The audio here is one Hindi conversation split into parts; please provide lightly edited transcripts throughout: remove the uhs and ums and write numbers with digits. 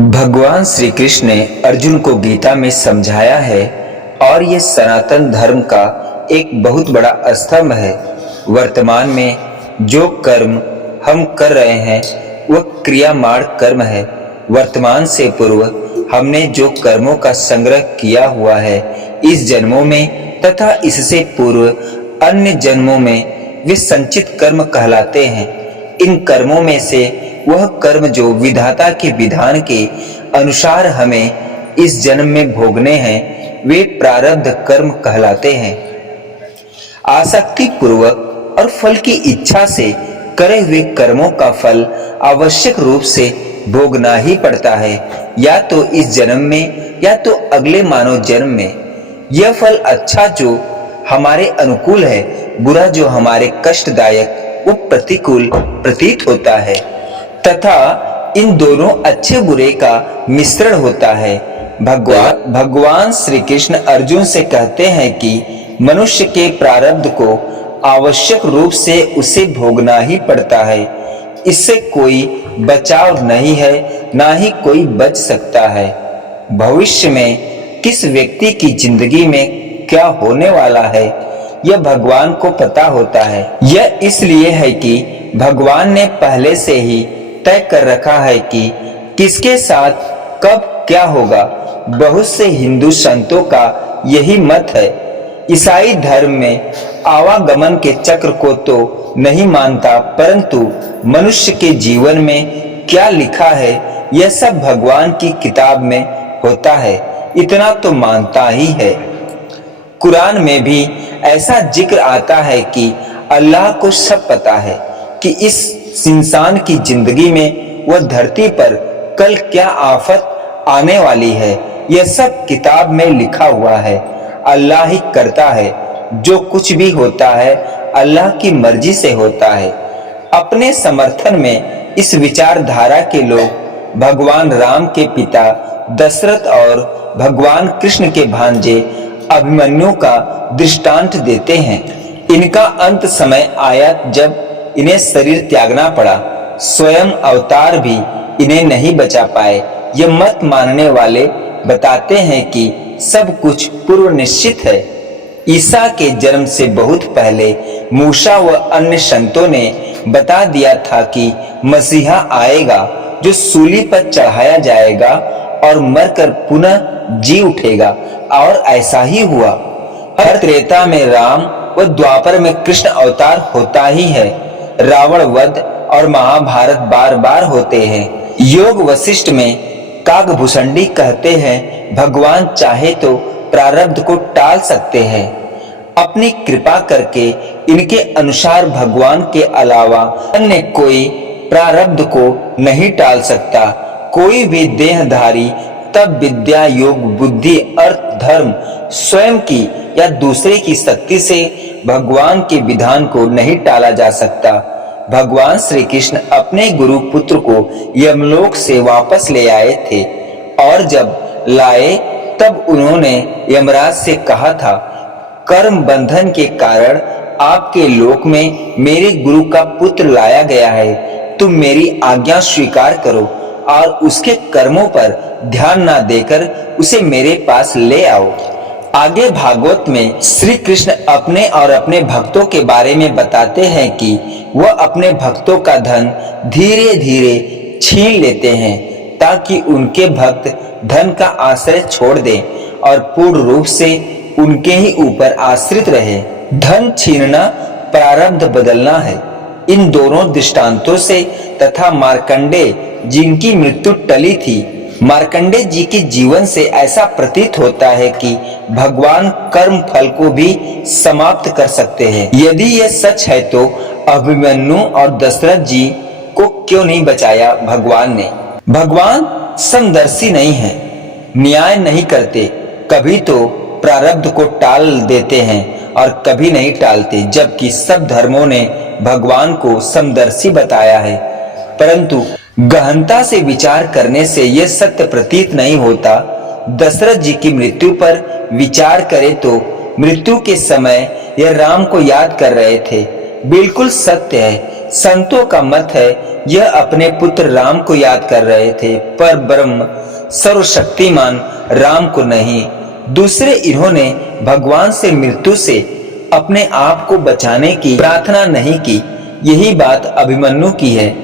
भगवान श्री कृष्ण ने अर्जुन को गीता में समझाया है और ये सनातन धर्म का एक बहुत बड़ा स्तंभ है। वर्तमान में जो कर्म हम कर रहे हैं वह क्रियामाण कर्म है। वर्तमान से पूर्व हमने जो कर्मों का संग्रह किया हुआ है इस जन्मों में तथा इससे पूर्व अन्य जन्मों में वे संचित कर्म कहलाते हैं। इन कर्मों में से वह कर्म जो विधाता के विधान के अनुसार हमें इस जन्म में भोगने हैं वे प्रारब्ध कर्म कहलाते हैं। आसक्ति पूर्वक और फल की इच्छा से करे हुए कर्मों का फल आवश्यक रूप से भोगना ही पड़ता है, या तो इस जन्म में या तो अगले मानव जन्म में। यह फल अच्छा जो हमारे अनुकूल है, बुरा जो हमारे कष्टदायक वो प्रतिकूल प्रतीत होता है तथा इन दोनों अच्छे बुरे का मिश्रण होता है। भगवान श्री कृष्ण अर्जुन से कहते हैं कि मनुष्य के प्रारब्ध को आवश्यक रूप से उसे भोगना ही पड़ता है। इससे कोई बचाव नहीं है, ना ही कोई बच सकता है। भविष्य में किस व्यक्ति की जिंदगी में क्या होने वाला है यह भगवान को पता होता है। यह इसलिए है कि भगवान ने पहले से ही तय कर रखा है कि किसके साथ कब क्या होगा। बहुत से हिंदू संतों का यही मत है। ईसाई धर्म में आवागमन के चक्र को तो नहीं मानता, परंतु मनुष्य के जीवन में क्या लिखा है यह सब भगवान की किताब में होता है, इतना तो मानता ही है। कुरान में भी ऐसा जिक्र आता है कि अल्लाह को सब पता है कि इस इंसान की जिंदगी में वह धरती पर कल क्या आफत आने वाली है। यह सब किताब में लिखा हुआ है। अल्लाह ही करता है। जो कुछ भी होता है अल्लाह की मर्जी से होता है। अपने समर्थन में इस विचारधारा के लोग भगवान राम के पिता दशरथ और भगवान कृष्ण के भांजे अभिमन्यु का दृष्टांत देते हैं। इनका अंत समय आया जब इन्हें शरीर त्यागना पड़ा। स्वयं अवतार भी इन्हें नहीं बचा पाए। यह मत मानने वाले बताते हैं कि सब कुछ पूर्व निश्चित है। ईसा के जन्म से बहुत पहले मूसा व अन्य संतों ने बता दिया था कि मसीहा आएगा जो सूली पर चढ़ाया जाएगा और मरकर पुनः जी उठेगा, और ऐसा ही हुआ। हर त्रेता में राम व द्वापर में कृष्ण अवतार होता ही है। रावण वध और महाभारत बार बार होते हैं। योग वशिष्ठ में काकभूषणी कहते हैं भगवान चाहे तो प्रारब्ध को टाल सकते हैं। अपनी कृपा करके इनके अनुसार भगवान के अलावा अन्य कोई प्रारब्ध को नहीं टाल सकता। कोई भी देहधारी तब विद्या योग बुद्धि अर्थ धर्म स्वयं की या दूसरे की शक्ति से भगवान के विधान को नहीं टाला जा सकता। भगवान श्री कृष्ण अपने गुरु पुत्र को यमलोक से वापस ले आए थे, और जब लाए तब उन्होंने यमराज से कहा था, कर्म बंधन के कारण आपके लोक में मेरे गुरु का पुत्र लाया गया है। तुम मेरी आज्ञा स्वीकार करो और उसके कर्मों पर ध्यान न देकर उसे मेरे पास ले आओ। आगे भागवत में श्री कृष्ण अपने और अपने भक्तों के बारे में बताते हैं कि वह अपने भक्तों का धन धीरे धीरे छीन लेते हैं ताकि उनके भक्त धन का आश्रय छोड़ दें और पूर्ण रूप से उनके ही ऊपर आश्रित रहे। धन छीनना प्रारब्ध बदलना है। इन दोनों दृष्टांतों से तथा मार्कंडे जिनकी मृत्यु टली थी, मार्कंडे जी के जीवन से ऐसा प्रतीत होता है कि भगवान कर्म फल को भी समाप्त कर सकते हैं। यदि यह सच है तो अभिमन्यु और दशरथ जी को क्यों नहीं बचाया भगवान ने? भगवान समदर्शी नहीं है, न्याय नहीं करते। कभी तो प्रारब्ध को टाल देते हैं और कभी नहीं टालते, जबकि सब धर्मों ने भगवान को समदर्शी बताया है। परंतु गहनता से विचार करने से यह सत्य प्रतीत नहीं होता। दशरथ जी की मृत्यु पर विचार करें तो मृत्यु के समय यह राम को याद कर रहे थे। बिल्कुल सत्य है। संतों का मत है यह अपने पुत्र राम को याद कर रहे थे, पर ब्रह्म सर्वशक्तिमान राम को नहीं। दूसरे, इन्होंने भगवान से मृत्यु से अपने आप को बचाने की प्रार्थना नहीं की। यही बात अभिमन्यु की है।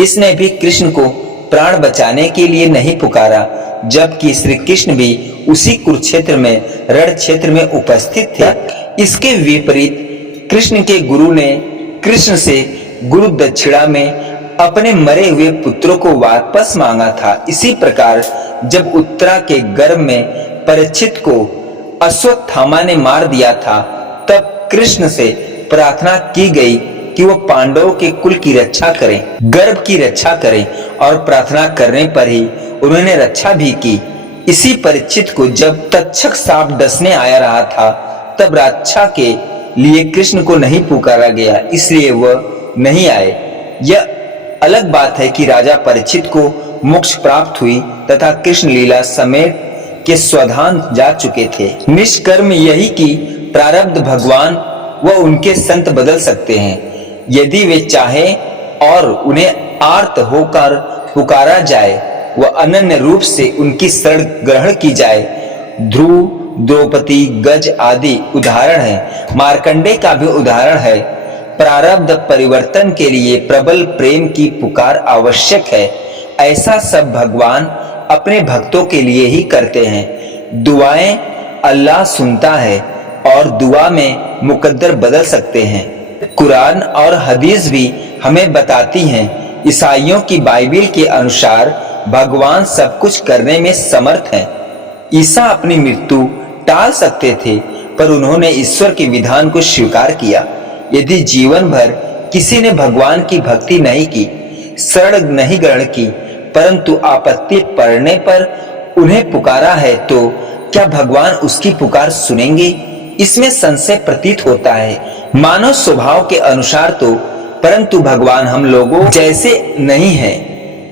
इसने भी कृष्ण को प्राण बचाने के लिए नहीं पुकारा, जबकि श्री कृष्ण भी उसी कुरुक्षेत्र में रण क्षेत्र में उपस्थित थे। इसके विपरीत कृष्ण के गुरु ने कृष्ण से गुरु दक्षिणा में अपने मरे हुए पुत्रों को वापस मांगा था। इसी प्रकार जब उत्तरा के गर्भ में परीक्षित को अश्वत्थामा ने मार दिया था, तब कृष्ण से प्रार्थना की गई कि वो पांडवों के कुल की रक्षा करें, गर्भ की रक्षा करें, और प्रार्थना करने पर ही उन्होंने रक्षा भी की। इसी परीक्षित को जब तक्षक सांप डसने आया रहा था, तब रक्षा के लिए कृष्ण को नहीं पुकारा गया, इसलिए वह नहीं आए। यह अलग बात है कि राजा परीक्षित को मोक्ष प्राप्त हुई तथा कृष्ण लीला समय के स्वधाम जा चुके थे। निष्कर्म यही कि प्रारब्ध भगवान व उनके संत बदल सकते हैं, यदि वे चाहें और उन्हें आर्त होकर पुकारा जाए व अनन्य रूप से उनकी शरण ग्रहण की जाए। ध्रुव, द्रौपदी, गज आदि उदाहरण है। मार्कंडे का भी उदाहरण है। प्रारब्ध परिवर्तन के लिए प्रबल प्रेम की पुकार आवश्यक है। ऐसा सब भगवान अपने भक्तों के लिए ही करते हैं। दुआएं अल्लाह सुनता है और दुआ में मुकद्दर बदल सकते हैं। कुरान और हदीस भी हमें बताती हैं, ईसाइयों की बाइबिल के अनुसार भगवान सब कुछ करने में समर्थ हैं। ईसा अपनी मृत्यु टाल सकते थे, पर उन्होंने ईश्वर के विधान को स्वीकार किया। यदि जीवन भर किसी ने भगवान की भक्ति नहीं की, शरण नहीं ग्रहण की, परंतु आपत्ति पड़ने पर उन्हें पुकारा है, तो क्या भगवान उसकी पुकार सुनेंगे? इसमें संशय प्रतीत होता है। मानव स्वभाव के अनुसार तो, परंतु भगवान हम लोगों जैसे नहीं है।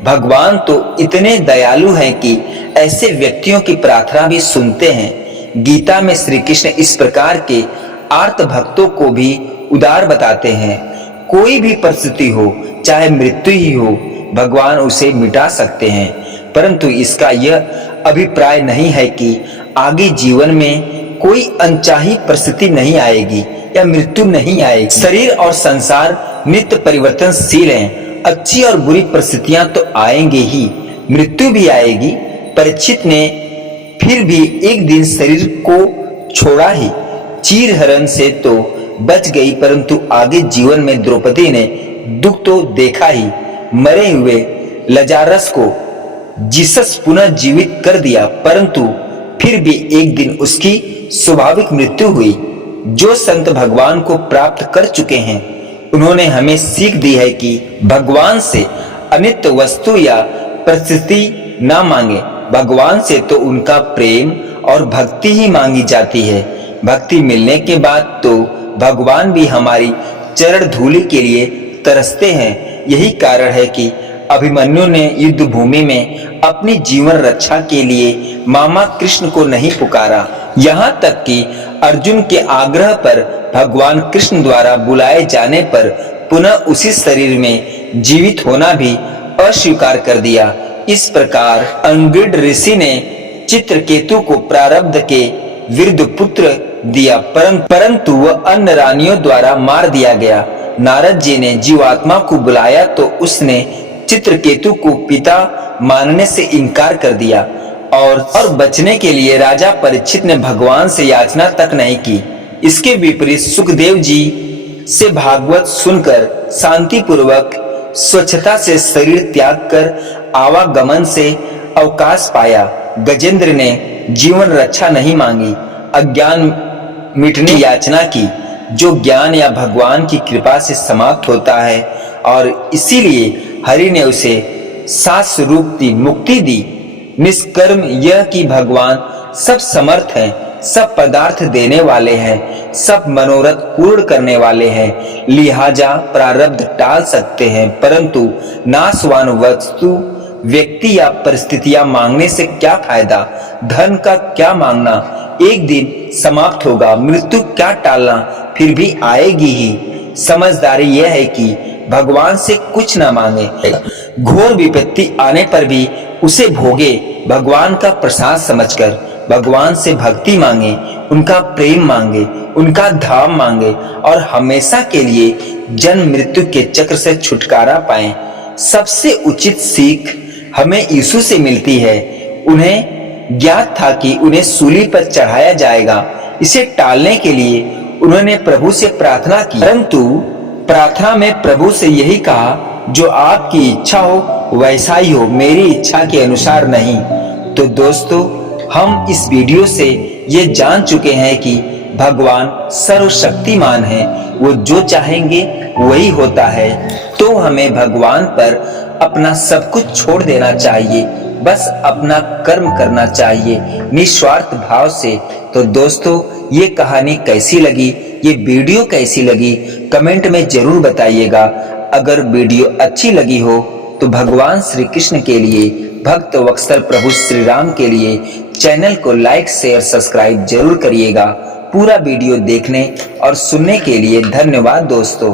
भगवान तो इतने दयालु हैं कि ऐसे व्यक्तियों की प्रार्थना भी सुनते हैं। गीता में श्री कृष्ण इस प्रकार के आर्त भक्तों को भी उदार बताते हैं। कोई भी परिस्थिति हो, चाहे मृत्यु ही हो, भगवान उसे मिटा सकते हैं, परंतु इसका यह अभिप्राय नहीं है कि आगे जीवन में कोई अनचाही परिस्थिति नहीं आएगी या मृत्यु नहीं आएगी। शरीर और संसार नित्य परिवर्तनशील हैं। अच्छी और बुरी परिस्थितियां तो आएंगे ही, मृत्यु भी आएगी। परीक्षित ने फिर भी एक दिन शरीर को छोड़ा ही। चीरहरण से तो बच गई, परंतु आगे जीवन में द्रौपदी ने दुख तो देखा ही। मरे हुए लजारस को जीसस पुनः जीवित कर दिया, परंतु फिर भी एक दिन उसकी स्वाभाविक मृत्यु हुई। जो संत भगवान को प्राप्त कर चुके हैं, उन्होंने हमें सीख दी है कि भगवान से अनित्य वस्तु या परिस्थिति ना मांगे। भगवान से तो उनका प्रेम और भक्ति ही मांगी जाती है। भक्ति मिलने के बाद तो भगवान भी हमारी चरण धूलि के लिए तरसते हैं। यही कारण है कि अभिमन्यु ने युद्ध भूमि में अपनी जीवन रक्षा के लिए मामा कृष्ण को नहीं पुकारा। यहाँ तक कि अर्जुन के आग्रह पर भगवान कृष्ण द्वारा बुलाए जाने पर पुनः उसी शरीर में जीवित होना भी अस्वीकार कर दिया। इस प्रकार अंगिड ऋषि ने चित्रकेतु को प्रारब्ध के विरुद्ध पुत्र दिया, परंतु वह अन्य रानियों द्वारा मार दिया गया। नारद जी ने जीवात्मा को बुलाया तो उसने चित्रकेतु को पिता मानने से इनकार कर दिया, और बचने के लिए राजा परीक्षित ने भगवान से याचना तक नहीं की। इसके विपरीत सुखदेव जी से भागवत सुनकर शांति पूर्वक स्वच्छता से शरीर त्याग कर आवागमन से अवकाश पाया। गजेंद्र ने जीवन रक्षा नहीं मांगी, अज्ञान मिटने की याचना की, जो ज्ञान या भगवान की कृपा से समाप्त होता है, और इसीलिए हरि ने उसे शाश्वत मुक्ति दी। निष्कर्म यह कि भगवान सब समर्थ हैं, सब पदार्थ देने वाले हैं, सब मनोरथ पूर्ण करने वाले हैं। लिहाजा प्रारब्ध टाल सकते हैं, परंतु नाशवान वस्तु, व्यक्ति या परिस्थितियां मांगने से क्या फायदा? धन का क्या मांगना, एक दिन समाप्त होगा। मृत्यु क्या टालना, फिर भी आएगी ही। समझदारी यह है कि भगवान से कुछ न मांगे, घोर विपत्ति आने पर भी उसे भोगे, भगवान का प्रसाद समझकर भगवान से भक्ति मांगे, उनका प्रेम मांगे, उनका धाम मांगे और हमेशा के लिए जन्म मृत्यु के चक्र से छुटकारा पाएं। सबसे उचित सीख हमें यीशु से मिलती है। उन्हें ज्ञात था कि उन्हें सूली पर चढ़ाया जाएगा। इसे टालने के लिए उन्होंने प्रभु से प्रार्थना की, परंतु प्रार्थना में प्रभु से यही कहा, जो आपकी इच्छा हो वैसा ही हो, मेरी इच्छा के अनुसार नहीं। तो दोस्तों, हम इस वीडियो से ये जान चुके हैं कि भगवान सर्वशक्तिमान है, वो जो चाहेंगे वही होता है। तो हमें भगवान पर अपना सब कुछ छोड़ देना चाहिए, बस अपना कर्म करना चाहिए निस्वार्थ भाव से। तो दोस्तों, ये कहानी कैसी लगी, ये वीडियो कैसी लगी, कमेंट में जरूर बताइएगा। अगर वीडियो अच्छी लगी हो तो भगवान श्री कृष्ण के लिए, भक्त वत्सल प्रभु श्री राम के लिए चैनल को लाइक शेयर सब्सक्राइब जरूर करिएगा। पूरा वीडियो देखने और सुनने के लिए धन्यवाद दोस्तों।